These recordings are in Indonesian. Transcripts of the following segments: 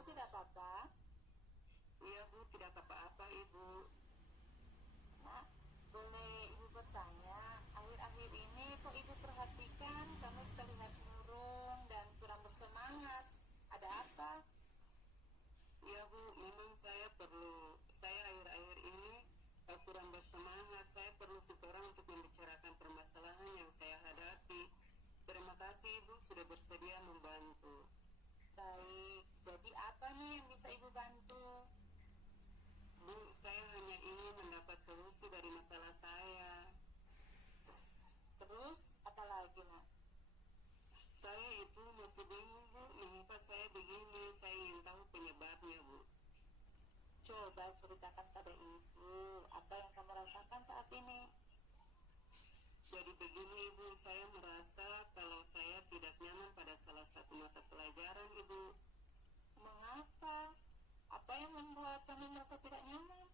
Kamu tidak apa-apa? Iya Bu, tidak apa-apa Ibu. Nak, boleh ibu bertanya, akhir-akhir ini kok ibu perhatikan kamu terlihat murung dan kurang bersemangat. Ada apa? Iya Bu, memang saya akhir-akhir ini kurang bersemangat. Saya perlu seseorang untuk membicarakan permasalahan yang saya hadapi. Terima kasih Ibu sudah bersedia membantu. Baik, jadi apa nih yang bisa ibu bantu? Bu, saya hanya ingin mendapat solusi dari masalah saya. Terus, apa lagi nak? Saya itu masih bingung Bu, mengapa saya begini. Saya ingin tahu penyebabnya Bu. Coba ceritakan pada ibu, apa yang kamu rasakan saat ini? Jadi begini Ibu, saya merasa kalau saya tidak nyaman pada salah satu mata pelajaran Ibu. Mengapa? Apa yang membuat kamu merasa tidak nyaman?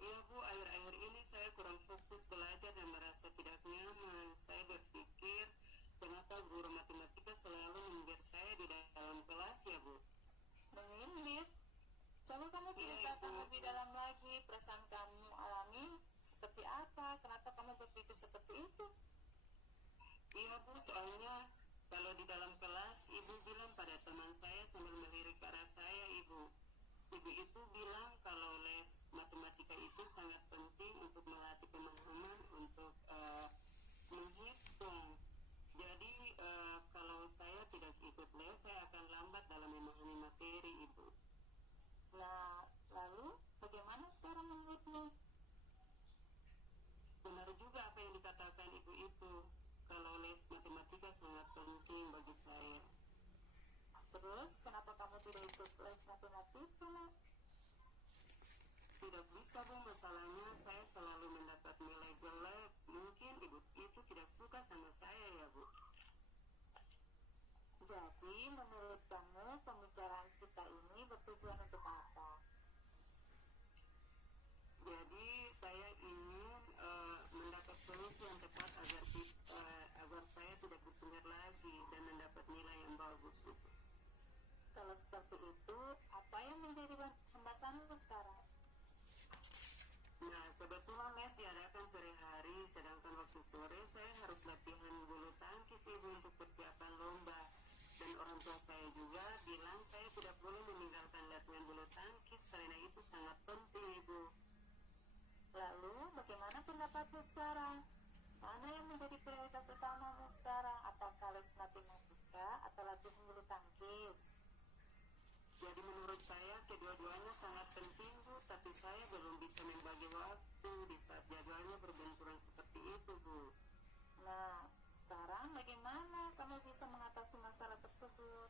Ya Bu, akhir-akhir ini saya kurang fokus belajar dan merasa tidak nyaman. Saya berpikir, kenapa guru matematika selalu menyindir saya di dalam kelas ya Bu? Menyindir? Coba kamu Iya ceritakan Ibu. lebih dalam lagi perasaan kamu alami seperti apa? Kenapa kamu berpikir seperti itu? Iya Bu, soalnya kalau di dalam kelas Ibu bilang pada teman saya sambil melirik ke arah saya Ibu. Ibu itu bilang kalau les matematika itu sangat penting untuk melatih pemahaman, untuk menghitung. Jadi kalau saya tidak ikut les, saya akan lambat dalam memahami materi Ibu. Nah, lalu bagaimana sekarang menurutmu? Benar juga apa yang dikatakan Ibu itu, kalau les matematika sangat penting bagi saya. Terus, kenapa kamu tidak ikut les matematika, nak? Tidak bisa Bu, masalahnya saya selalu mendapat nilai jelek. Mungkin Ibu itu tidak suka sama saya ya Bu. Jadi, menurut kamu, pembicaraan kita ini bertujuan untuk apa? Jadi saya ingin mendapat solusi yang tepat agar saya tidak disindir lagi dan mendapat nilai yang bagus gitu. Kalau seperti itu, apa yang menjadi hambatanmu sekarang? Nah, kebetulan les diadakan sore hari, sedangkan waktu sore saya harus latihan bulu tangkis Ibu untuk persiapan lomba. Dan orang tua saya juga bilang saya tidak boleh meninggalkan latihan bulu tangkis karena itu sangat penting Ibu. Lalu, bagaimana pendapatmu sekarang? Mana yang menjadi prioritas utamamu sekarang? Apakah les matematika atau latihan bulu tangkis? Jadi menurut saya kedua-duanya sangat penting Bu, tapi saya belum bisa membagi waktu di saat jadwalnya berbenturan seperti itu Bu. Nah, sekarang bagaimana kamu bisa mengatasi masalah tersebut?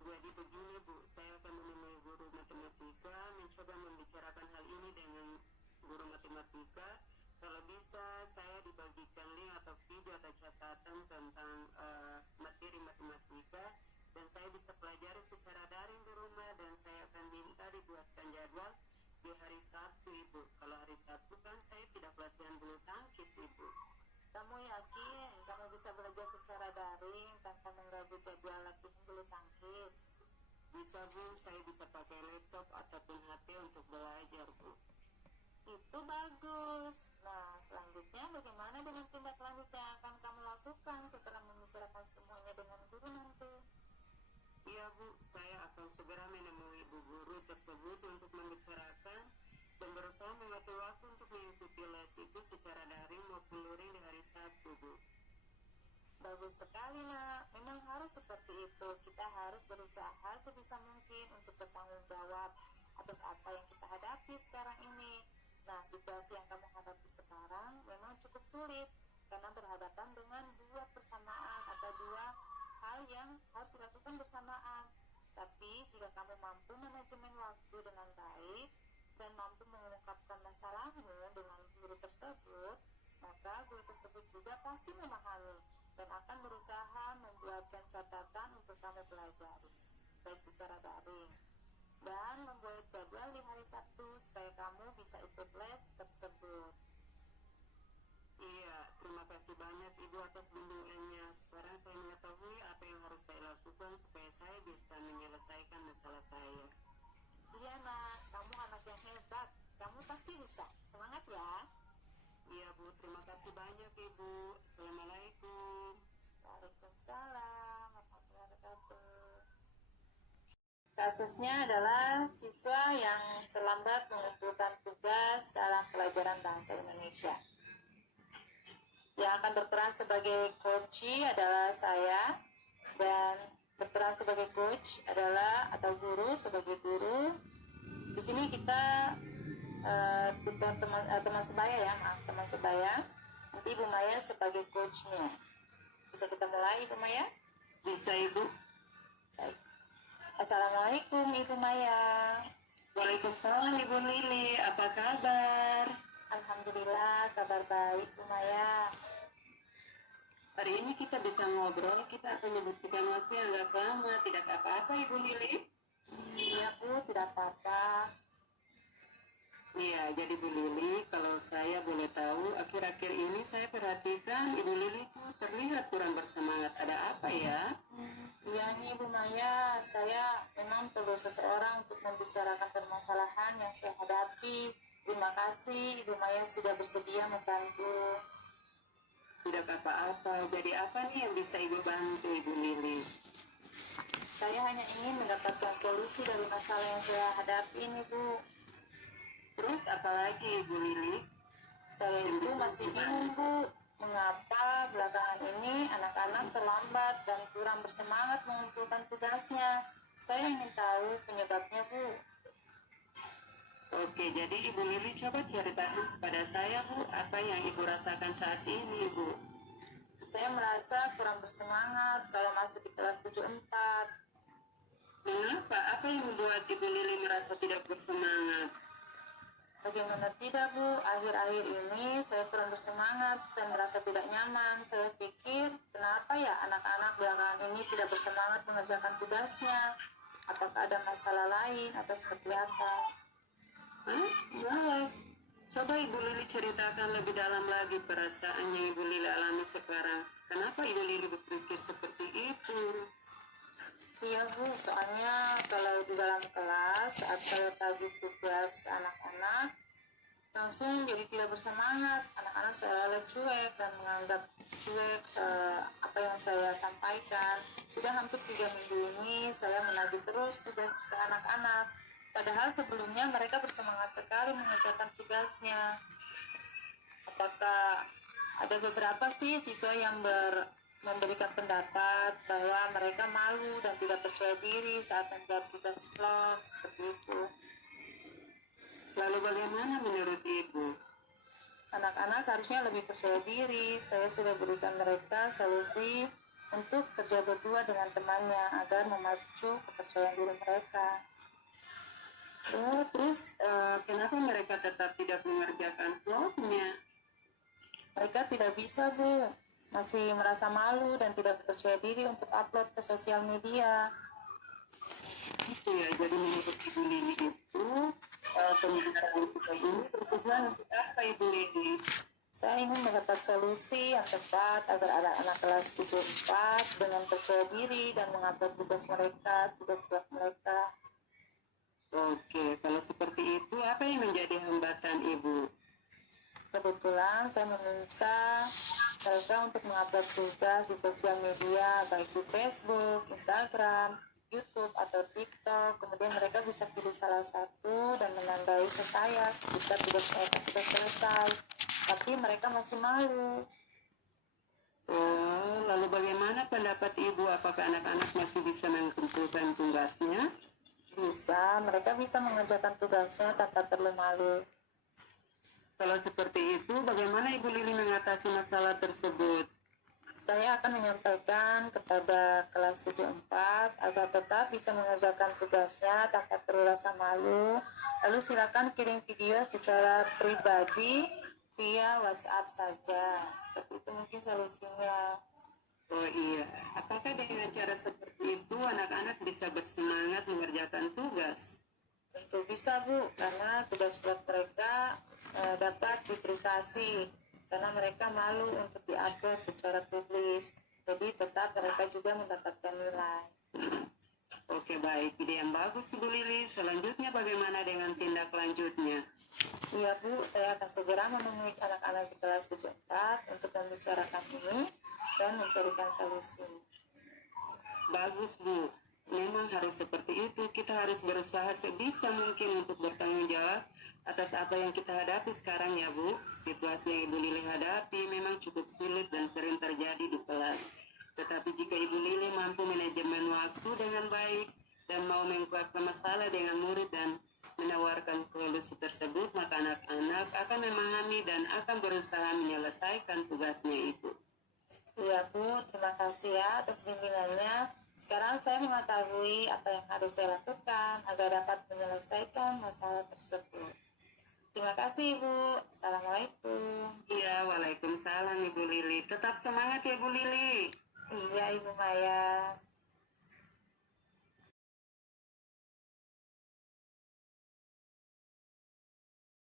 Jadi begini Bu, saya akan menemui guru matematika, mencoba membicarakan hal ini dengan guru matematika. Kalau bisa saya dibagikan link atau video atau catatan tentang materi matematika, dan saya bisa pelajari secara daring di rumah, dan saya akan minta dibuatkan jadwal di hari Sabtu Ibu. Kalau hari Sabtu kan saya tidak latihan bulu tangkis Ibu. Kamu yakin kamu bisa belajar secara daring tanpa mengganggu jadwal latihan bulu tangkis? Bisa Bu, saya bisa pakai laptop ataupun HP untuk belajar Bu. Itu bagus. Nah, selanjutnya bagaimana dengan tindak lanjut yang akan kamu lakukan setelah membicarakan semuanya dengan guru nanti? Iya Bu, saya akan segera menemui ibu guru tersebut untuk membicarakan dan berusaha mengatur waktu untuk mengikuti les itu secara daring maupun luring di hari Sabtu Bu. Bagus sekali nak, memang harus seperti itu. Kita harus berusaha sebisa mungkin untuk bertanggung jawab atas apa yang kita hadapi sekarang ini. Nah, situasi yang kamu hadapi sekarang memang cukup sulit karena berhadapan dengan dua persamaan atau dua hal yang harus dilakukan bersamaan. Tapi jika kamu mampu manajemen waktu dengan baik dan mampu mengungkapkan masalahmu dengan guru tersebut, maka guru tersebut juga pasti memahami dan akan berusaha membuatkan catatan untuk kamu pelajari, baik secara daring, dan membuat jadwal di hari Sabtu supaya kamu bisa ikut les tersebut. Iya, terima kasih banyak Ibu atas bimbingannya. Sekarang saya mengetahui apa yang harus saya lakukan bantuan supaya saya bisa menyelesaikan masalah saya. Iya nak, kamu anak yang hebat. Kamu pasti bisa. Semangat ya. Iya Bu, terima kasih banyak Ibu. Assalamualaikum. Waalaikumsalam warahmatullahi wabarakatuh. Kasusnya adalah siswa yang terlambat mengumpulkan tugas dalam pelajaran bahasa Indonesia. Yang akan berperan sebagai coach adalah saya, dan berperan sebagai coach adalah atau guru sebagai guru. Di sini kita tutor teman sebaya ya, teman sebaya. Nanti Ibu Maya sebagai coachnya. Bisa kita mulai Ibu Maya? Bisa Ibu. Baik. Assalamualaikum Ibu Maya. Waalaikumsalam Ibu Lili, apa kabar? Alhamdulillah kabar baik Bu Maya. Hari ini kita bisa ngobrol, kita akan membutuhkan waktu yang agak lama, tidak apa-apa Ibu Lili? Iya Bu, tidak apa-apa. Iya, jadi Bu Lili, kalau saya boleh tahu, akhir-akhir ini saya perhatikan Ibu Lili itu terlihat kurang bersemangat. Ada apa ya? Iya nih Bu Maya, saya memang perlu seseorang untuk membicarakan permasalahan yang saya hadapi. Terima kasih Ibu Maya sudah bersedia membantu. Tidak apa-apa, jadi apa nih yang bisa Ibu bantu Ibu Lili? Saya hanya ingin mendapatkan solusi dari masalah yang saya hadapi ini Bu. Terus apalagi Ibu Lili? Saya itu masih bingung Bu, mengapa belakangan ini anak-anak terlambat dan kurang bersemangat mengumpulkan tugasnya. Saya ingin tahu penyebabnya Bu. Oke, jadi Ibu Lili coba ceritakan kepada saya Bu, apa yang Ibu rasakan saat ini Bu? Saya merasa kurang bersemangat kalau masuk di kelas 74. Mengapa? Apa yang membuat Ibu Lili merasa tidak bersemangat? Bagaimana tidak Bu, akhir-akhir ini saya kurang bersemangat dan merasa tidak nyaman. Saya pikir, kenapa ya anak-anak belakangan ini tidak bersemangat mengerjakan tugasnya? Apakah ada masalah lain atau seperti apa? Malas. Coba Ibu Lili ceritakan lebih dalam lagi perasaan yang Ibu Lili alami sekarang. Kenapa Ibu Lili berpikir seperti itu? Iya Bu, soalnya kalau di dalam kelas saat saya tagih tugas ke anak-anak, langsung jadi tidak bersemangat. Anak-anak seolah-olah cuek dan menganggap cuek apa yang saya sampaikan. Sudah hampir 3 minggu ini saya menagih terus tugas ke anak-anak. Padahal sebelumnya mereka bersemangat sekali mengerjakan tugasnya. Apakah ada beberapa sih siswa yang memberikan pendapat bahwa mereka malu dan tidak percaya diri saat membuat tugas vlog seperti itu. Lalu bagaimana menurut Ibu? Anak-anak harusnya lebih percaya diri. Saya sudah berikan mereka solusi untuk kerja berdua dengan temannya agar memacu kepercayaan diri mereka. Terus kenapa mereka tetap tidak mengerjakan vlognya? Mereka tidak bisa Bu, masih merasa malu dan tidak percaya diri untuk upload ke sosial media. Ya, jadi menurut Ibu Lili itu pembicaraan kita ini bertujuan untuk apa Ibu Lili? Saya ingin mendapat solusi yang tepat agar anak-anak kelas 74 dengan percaya diri dan mengupload tugas vlog mereka. Oke, kalau seperti itu apa yang menjadi hambatan Ibu? Kebetulan saya meminta mereka untuk mengupload tugas di sosial media, baik di Facebook, Instagram, YouTube, atau TikTok. Kemudian mereka bisa pilih salah satu dan menandai ke saya jika tugas mereka sudah selesai. Tapi mereka masih malu. Lalu bagaimana pendapat Ibu? Apakah anak-anak masih bisa mengumpulkan tugasnya? Bisa, mereka bisa mengerjakan tugasnya tanpa perlu malu. Kalau seperti itu, bagaimana Ibu Lili mengatasi masalah tersebut? Saya akan menyampaikan kepada kelas 74 agar tetap bisa mengerjakan tugasnya tanpa perlu rasa malu. Lalu silakan kirim video secara pribadi via WhatsApp saja. Seperti itu mungkin solusinya. Oh iya, apakah dengan cara seperti itu anak-anak bisa bersemangat mengerjakan tugas? Tentu bisa Bu, karena tugas vlog mereka dapat diprivasi karena mereka malu untuk diupload secara publis. Jadi tetap mereka juga mendapatkan nilai. Oke, baik, ide yang bagus Ibu Lili. Selanjutnya bagaimana dengan tindak lanjutnya? Iya Bu, saya akan segera menemui anak-anak di kelas 74 untuk membicarakan ini dan mencarikan solusi. Bagus Bu, memang harus seperti itu. Kita harus berusaha sebisa mungkin untuk bertanggung jawab atas apa yang kita hadapi sekarang ya Bu. Situasi yang Ibu Lili hadapi memang cukup sulit dan sering terjadi di kelas. Tetapi jika Ibu Lili mampu manajemen waktu dengan baik dan mau mengungkapkan masalah dengan murid dan menawarkan solusi tersebut, maka anak-anak akan memahami dan akan berusaha menyelesaikan tugasnya itu. Iya Bu, terima kasih ya atas bimbingannya. Sekarang saya mengetahui apa yang harus saya lakukan agar dapat menyelesaikan masalah tersebut. Terima kasih Ibu. Assalamualaikum. Iya, waalaikumsalam Ibu Lili. Tetap semangat ya Ibu Lili. Iya Ibu Maya.